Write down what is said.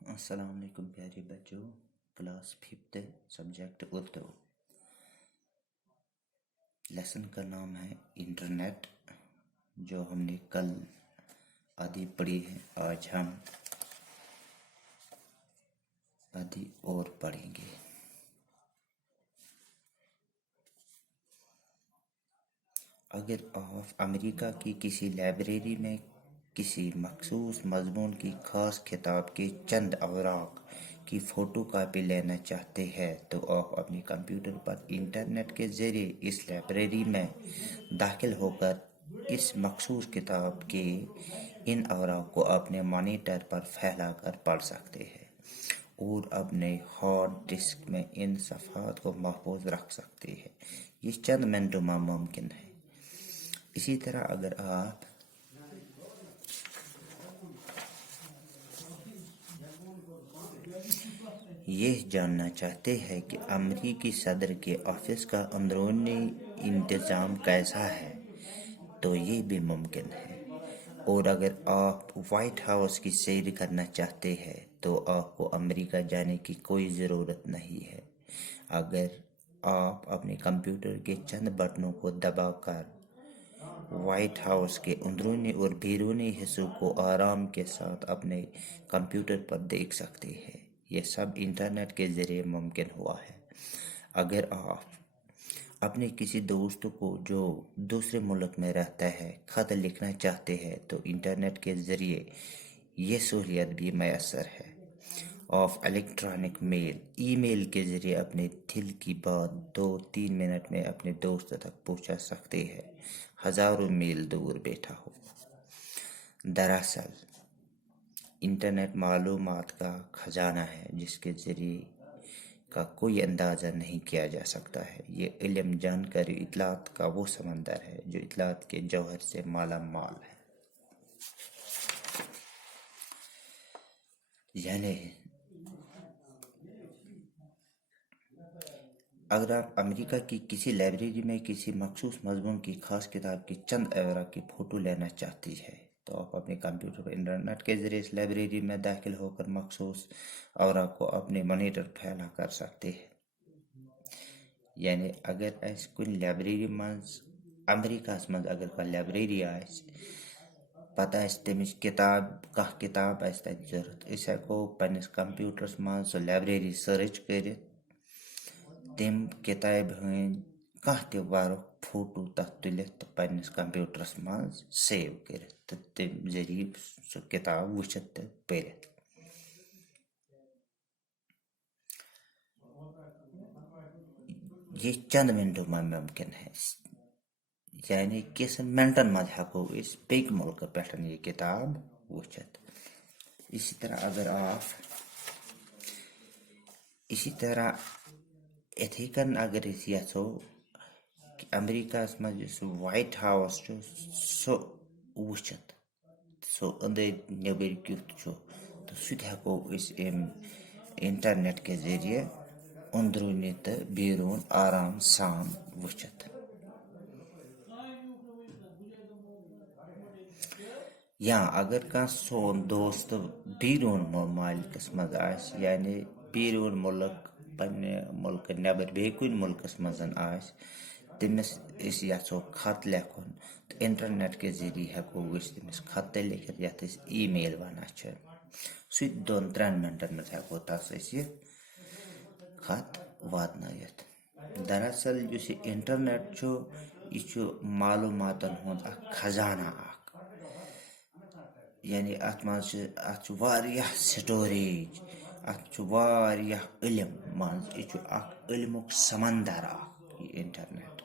السلام علیکم پیارے بچوں. Class 5 subject Urdu. لیسن کا نام ہے انٹرنیٹ، جو ہم نے کل آدھی پڑھی ہے. آج ہم آدھی اور پڑھیں گے. اگر آپ امریکہ کی کسی لائبریری میں کسی مخصوص مضمون کی خاص کتاب کے چند اوراق کی فوٹو کاپی لینا چاہتے ہیں تو آپ اپنے کمپیوٹر پر انٹرنیٹ کے ذریعے اس لائبریری میں داخل ہو کر اس مخصوص کتاب کے ان اوراق کو اپنے مانیٹر پر پھیلا کر پڑھ سکتے ہیں اور اپنے ہارڈ ڈسک میں ان صفحات کو محفوظ رکھ سکتے ہیں. یہ چند منٹوں میں ممکن ہے. اسی طرح اگر آپ یہ جاننا چاہتے ہیں کہ امریکی صدر کے آفس کا اندرونی انتظام کیسا ہے تو یہ بھی ممکن ہے. اور اگر آپ وائٹ ہاؤس کی سیر کرنا چاہتے ہیں تو آپ کو امریکہ جانے کی کوئی ضرورت نہیں ہے. اگر آپ اپنے کمپیوٹر کے چند بٹنوں کو دبا کر وائٹ ہاؤس کے اندرونی اور بیرونی حصوں کو آرام کے ساتھ اپنے کمپیوٹر پر دیکھ سکتے ہیں. یہ سب انٹرنیٹ کے ذریعے ممکن ہوا ہے. اگر آپ اپنے کسی دوست کو جو دوسرے ملک میں رہتا ہے خط لکھنا چاہتے ہیں تو انٹرنیٹ کے ذریعے یہ سہولیت بھی میسر ہے. آپ الیکٹرانک میل ای میل کے ذریعے اپنے دل کی بات 2-3 منٹ میں اپنے دوست تک پہنچا سکتے ہیں، ہزاروں میل دور بیٹھا ہو. دراصل انٹرنیٹ معلومات کا خزانہ ہے جس کے ذریعے کا کوئی اندازہ نہیں کیا جا سکتا ہے. یہ علم، جانکاری، اطلاعات کا وہ سمندر ہے جو اطلاعات کے جوہر سے مالا مال ہے. یعنی اگر آپ امریکہ کی کسی لائبریری میں کسی مخصوص مضمون کی خاص کتاب کی چند اوراق کی فوٹو لینا چاہتی ہے تو آپ اپنے کمپیوٹر پر انٹرنیٹ کے ذریعے اس لائبریری میں داخل ہو کر مخصوص اوراق کو اپنے مانیٹر پھیلا کر سکتے ہیں. یعنی اگر اس کن لائبریری مز امریکہ مز اگر کانٛہہ لائبریری پتہ تمچ کتاب تتہِ ضرورت، أسۍ ہٮ۪کو پنٛنِس کمپیوٹرس منٛز سۄ لائبریری سٔرٕچ کٔرِتھ، تم کتابہِ ہٕنٛدۍ کانٛہہ تہِ ورُق فوٹو تتھ تُلِتھ تہٕ پنٛنِس کمپیوٹرس منٛز سیو کٔرِتھ تہٕ تمہِ ذریعہِ سۄ کتاب وٕچھِتھ تہٕ پٔرِتھ. یہ چند منٹوں میں ممکن ہے. یعنی کینٛژن منٹن منٛز ہٮ۪کو أسۍ بیٚکہِ مُلکہٕ پٮ۪ٹھ یہ کتاب وٕچھِتھ. اسی طرح یِتھَے کٔنۍ اگر أسۍ یژھو کہ امریکہس منٛز یُس وائٹ ہاؤس چھُ سُہ وٕچھِتھ، سُہ أنٛدٕرۍ نیٚبٕرۍ کیُتھ چھُ تہٕ سُہ تہِ ہٮ۪کو أسۍ امہِ انٹرنیٹ کے ذریعے اندروٗنی تہٕ بیروٗن آرام سان وٕچھِتھ. یا اگر کانٛہہ سون دوست بیروٗن ممالکس منٛز آسہِ، یعنی بیروٗن مُلک پننہِ مُلکہٕ نٮ۪بر بیٚیہِ کُنہِ مُلکس منٛز آسہِ، تٔمِس أسۍ یژھو خط لیکھُن تہٕ انٹرنیٹ کے ذریعے ہٮ۪کو أسۍ تٔمِس خط تہِ لیکھِتھ یتھ أسۍ ای میل ونان چھِ. سُہ تہِ 2-3 منٹن منٛز ہٮ۪کو تس أسۍ یہِ خط واتنٲیِتھ. دراصل یُس یہِ انٹرنیٹ چھُ یہِ چھُ معلوٗماتن ہُنٛد اکھ خزانہ اکھ. یعنی اتھ چھُ واریاہ سٹوریج، اتھ چھُ واریاہ علم منٛز، یہِ چھُ اکھ علمُک سمندر اکھ یہ انٹرنیٹ.